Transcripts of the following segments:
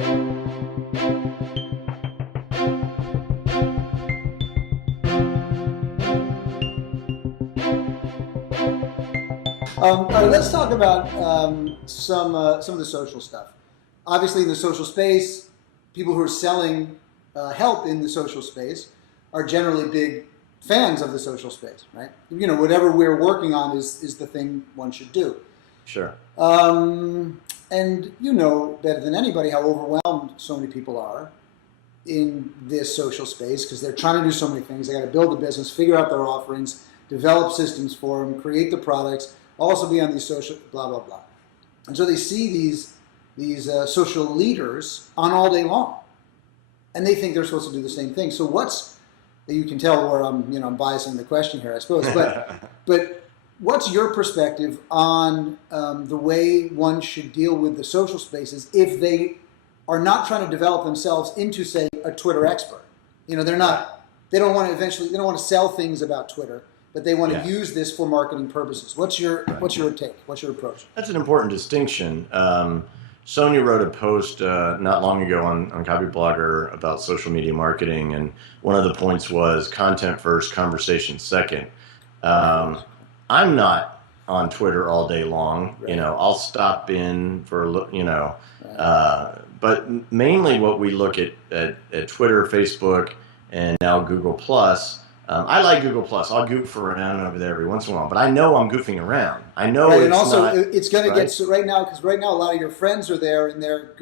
All right, let's talk about some of the social stuff. Obviously, in the social space, people who are selling help in the social space are generally big fans of the social space, right? You know, whatever we're working on is the thing one should do. Sure. And you know better than anybody how overwhelmed so many people are in this social space because they're trying to do so many things. They got to build a business, figure out their offerings, develop systems for them, create the products, also be on these social blah blah blah. And so they see these social leaders on all day long, and they think they're supposed to do the same thing. So you can tell where I'm biasing the question here, I suppose, but what's your perspective on the way one should deal with the social spaces if they are not trying to develop themselves into, say, a Twitter expert? You know, they don't want to sell things about Twitter, but they want to use this for marketing purposes. What's your take? What's your approach? That's an important distinction. Sonia wrote a post not long ago on Copyblogger about social media marketing, and one of the points was content first, conversation second. I'm not on Twitter all day long. Right. You know, I'll stop in for but mainly what we look at Twitter, Facebook, and now Google Plus. I like Google Plus. I'll goof around over there every once in a while, but I know I'm goofing around. I know right, and also it's going to get right now because right now a lot of your friends are there and they're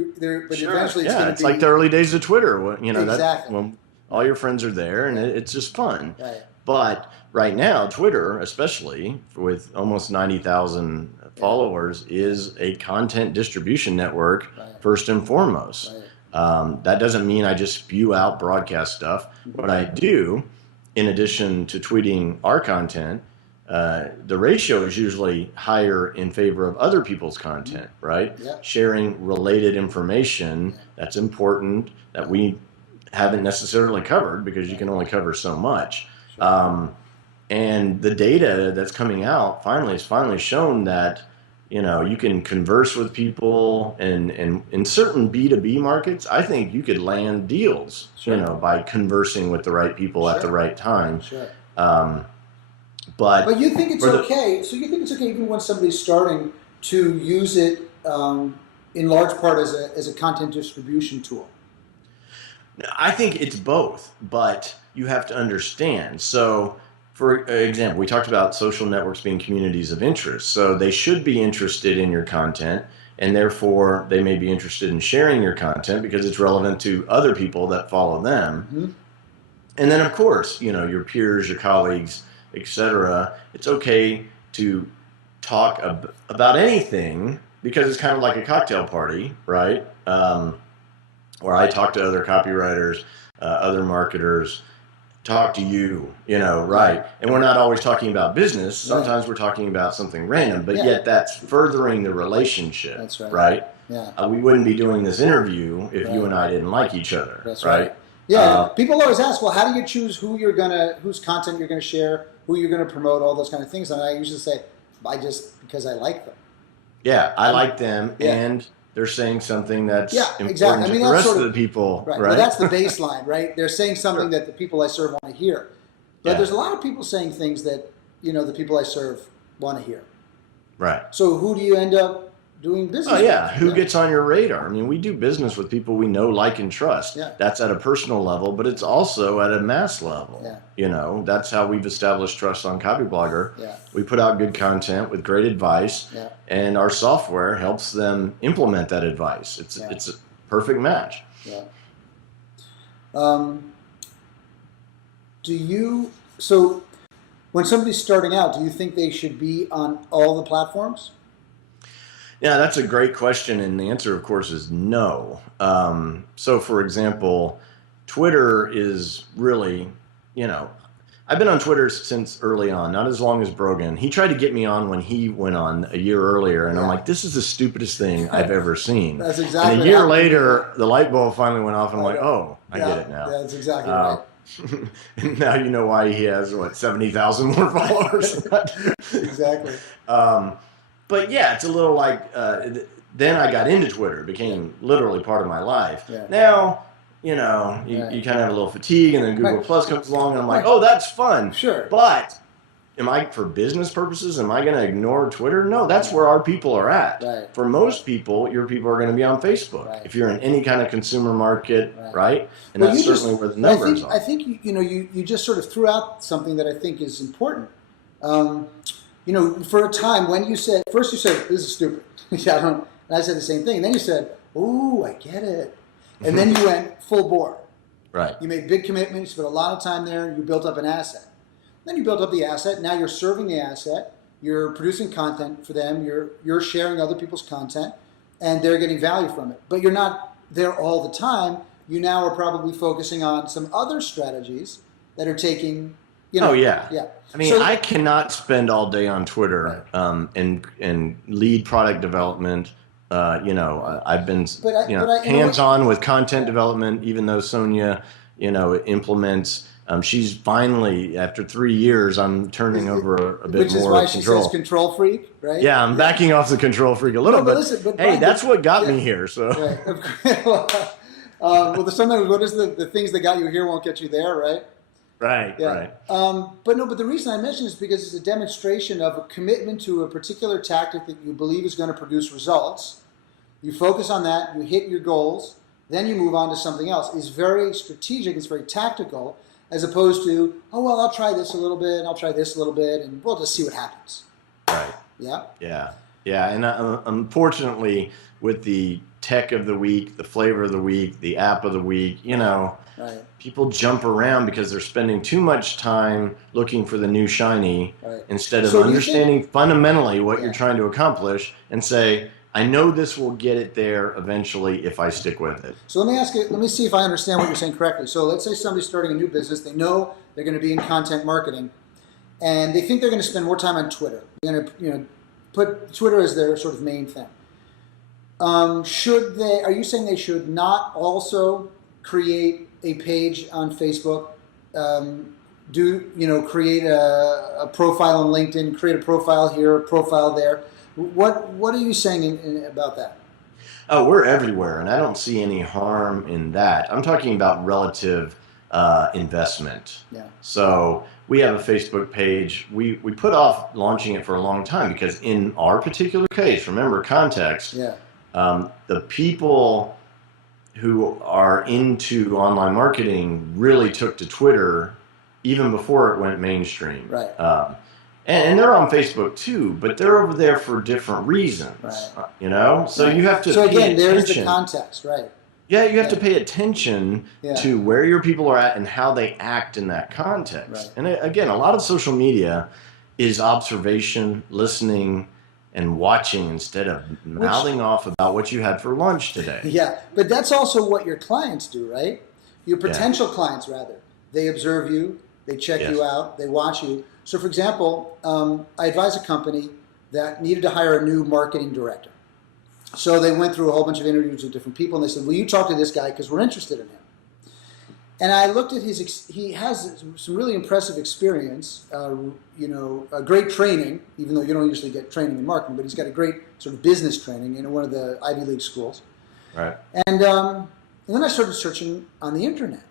but sure. Eventually it's going to be like the early days of Twitter. You know, exactly. Well, all your friends are there and it's just fun. Right. But right now, Twitter, especially with almost 90,000 followers, is a content distribution network first and foremost. Right. That doesn't mean I just spew out broadcast stuff. What I do, in addition to tweeting our content, the ratio is usually higher in favor of other people's content, right? Yeah. Sharing related information that's important that we haven't necessarily covered because you can only cover so much. Sure. And the data that's coming out has finally shown that, you know, you can converse with people and in certain B2B markets, I think you could land deals, sure, you know, by conversing with the right people sure, at the right time. Sure. But you think it's okay. So you think it's okay even when somebody's starting to use it in large part as a content distribution tool? I think it's both, but you have to understand. So, for example, we talked about social networks being communities of interest. So they should be interested in your content, and therefore they may be interested in sharing your content because it's relevant to other people that follow them. Mm-hmm. And then, of course, you know, your peers, your colleagues, etc. It's okay to talk about anything because it's kind of like a cocktail party, right? Where I talk to other copywriters, other marketers, talk to you, you know, right? And we're not always talking about business. Sometimes we're talking about something random, but yet that's furthering the relationship. That's right. Right? Yeah. We wouldn't be doing this interview if you and I didn't like each other. That's right. Yeah. People always ask, well, how do you choose whose content you're gonna share, who you're gonna promote, all those kind of things? And I usually say, because I like them. Yeah, I like them, and they're saying something that's important exactly. to the rest of the people, right? Well, that's the baseline, right? They're saying something that the people I serve want to hear. But there's a lot of people saying things that, you know, the people I serve want to hear. Right. So who do you end up doing business with? Who gets on your radar? I mean, we do business with people we know, like, and trust. Yeah. That's at a personal level, but it's also at a mass level. Yeah. You know, that's how we've established trust on Copyblogger. Yeah. We put out good content with great advice, and our software helps them implement that advice. It's a perfect match. Yeah. So when somebody's starting out, do you think they should be on all the platforms? Yeah, that's a great question, and the answer, of course, is no. So, for example, Twitter is really, you know, I've been on Twitter since early on, not as long as Brogan. He tried to get me on when he went on a year earlier, and I'm like, this is the stupidest thing I've ever seen. That's exactly. And a year later, the light bulb finally went off, and I'm like, I get it now. Yeah, that's exactly right. And now you know why he has, 70,000 more followers. Exactly. But yeah, it's a little like then I got into Twitter. It became literally part of my life. Yeah. Now, you know, you kind of have a little fatigue, and then Google Right. Plus comes along, and I'm like, Right. oh, that's fun. Sure. But am I, for business purposes, am I going to ignore Twitter? No, that's where our people are at. Right. For most people, your people are going to be on Facebook. Right. If you're in any kind of consumer market, right? And Well, that's certainly where the numbers are. I think you just sort of threw out something that I think is important. You know, for a time when you said, first you said, this is stupid. And I said the same thing. And then you said, ooh, I get it. And then you went full bore. Right. You made big commitments, spent a lot of time there, you built up an asset. Then you built up the asset. Now you're serving the asset. You're producing content for them. You're sharing other people's content, and they're getting value from it. But you're not there all the time. You now are probably focusing on some other strategies that are taking, you know. Oh, yeah. Yeah. I mean, I cannot spend all day on Twitter and lead product development. I've been hands-on with content development, even though Sonia, implements. She's finally, after 3 years, I'm turning over a bit more control. Which is why she says control freak, right? Yeah, I'm backing off the control freak a little bit. Listen, but hey, that's what got me here. So. Right. Well, sometimes what is the things that got you here won't get you there, right? Right, right. But the reason I mention it is because it's a demonstration of a commitment to a particular tactic that you believe is going to produce results. You focus on that, you hit your goals, then you move on to something else. It's very strategic, it's very tactical, as opposed to, oh, well, I'll try this a little bit, I'll try this a little bit, and we'll just see what happens. Right. Yeah? Yeah. Yeah, and unfortunately, with the tech of the week, the flavor of the week, the app of the week, people jump around because they're spending too much time looking for the new shiny instead of understanding fundamentally what you're trying to accomplish and say, I know this will get it there eventually if I stick with it. So let me see if I understand what you're saying correctly. So let's say somebody's starting a new business. They know they're going to be in content marketing, and they think they're going to spend more time on Twitter. They're going to, put Twitter as their sort of main thing. Are you saying they should not also create a page on Facebook? Create a profile on LinkedIn, create a profile here, a profile there. What are you saying about that? Oh, we're everywhere, and I don't see any harm in that. I'm talking about relative investment. Yeah. So we have a Facebook page. We put off launching it for a long time because in our particular case, remember context, the people who are into online marketing really took to Twitter even before it went mainstream. Right. And they're on Facebook too, but they're over there for different reasons, So you have to So pay again, there's attention. the context, right? Yeah, you have to pay attention to where your people are at and how they act in that context. Right. And again, a lot of social media is observation, listening, and watching instead of mouthing off about what you had for lunch today. Yeah, but that's also what your clients do, right? Your potential clients, rather. They observe you, they check you out, they watch you. So, for example, I advise a company that needed to hire a new marketing director. So they went through a whole bunch of interviews with different people, and they said, will you talk to this guy because we're interested in him? And I looked at he has some really impressive experience, great training, even though you don't usually get training in marketing, but he's got a great sort of business training in one of the Ivy League schools. Right. And then I started searching on the internet.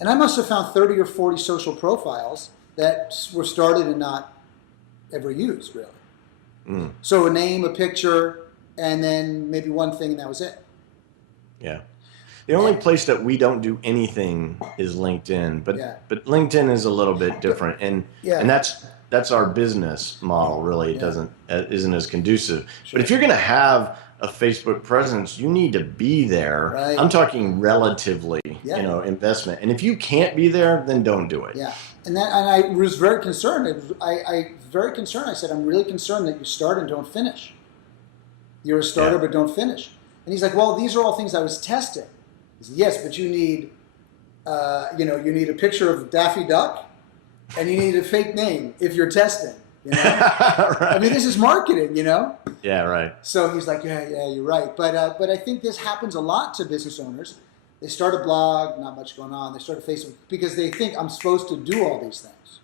And I must have found 30 or 40 social profiles that were started and not ever used, really. Mm. So a name, a picture, and then maybe one thing, and that was it. Yeah. The only place that we don't do anything is LinkedIn, but LinkedIn is a little bit different, and that's our business model. Really, it isn't as conducive. Sure. But if you're going to have a Facebook presence, you need to be there. Right. I'm talking relatively, investment. And if you can't be there, then don't do it. Yeah, and I was very concerned. I very concerned. I said, I'm really concerned that you start and don't finish. You're a starter, but don't finish. And he's like, well, these are all things I was testing. He said, yes, but you need, you need a picture of Daffy Duck, and you need a fake name if you're testing. Right. I mean, this is marketing, Yeah, right. So he's like, yeah, you're right. But I think this happens a lot to business owners. They start a blog, not much going on. They start a Facebook because they think I'm supposed to do all these things.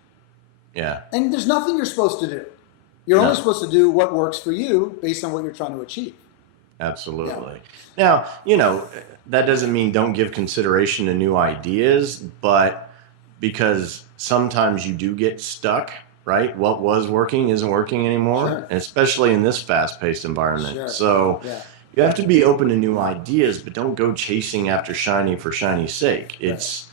Yeah. And there's nothing you're supposed to do. You're only supposed to do what works for you based on what you're trying to achieve. Absolutely. Now, that doesn't mean don't give consideration to new ideas, but because sometimes you do get stuck, right? What was working isn't working anymore, Sure. and especially in this fast-paced environment. Sure. So Yeah. you have to be open to new ideas, but don't go chasing after shiny for shiny's sake. Right.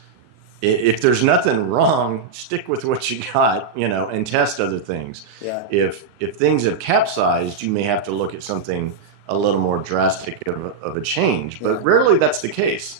If there's nothing wrong, stick with what you got, and test other things. Yeah. If things have capsized, you may have to look at something a little more drastic of a change, but Yeah. rarely that's the case.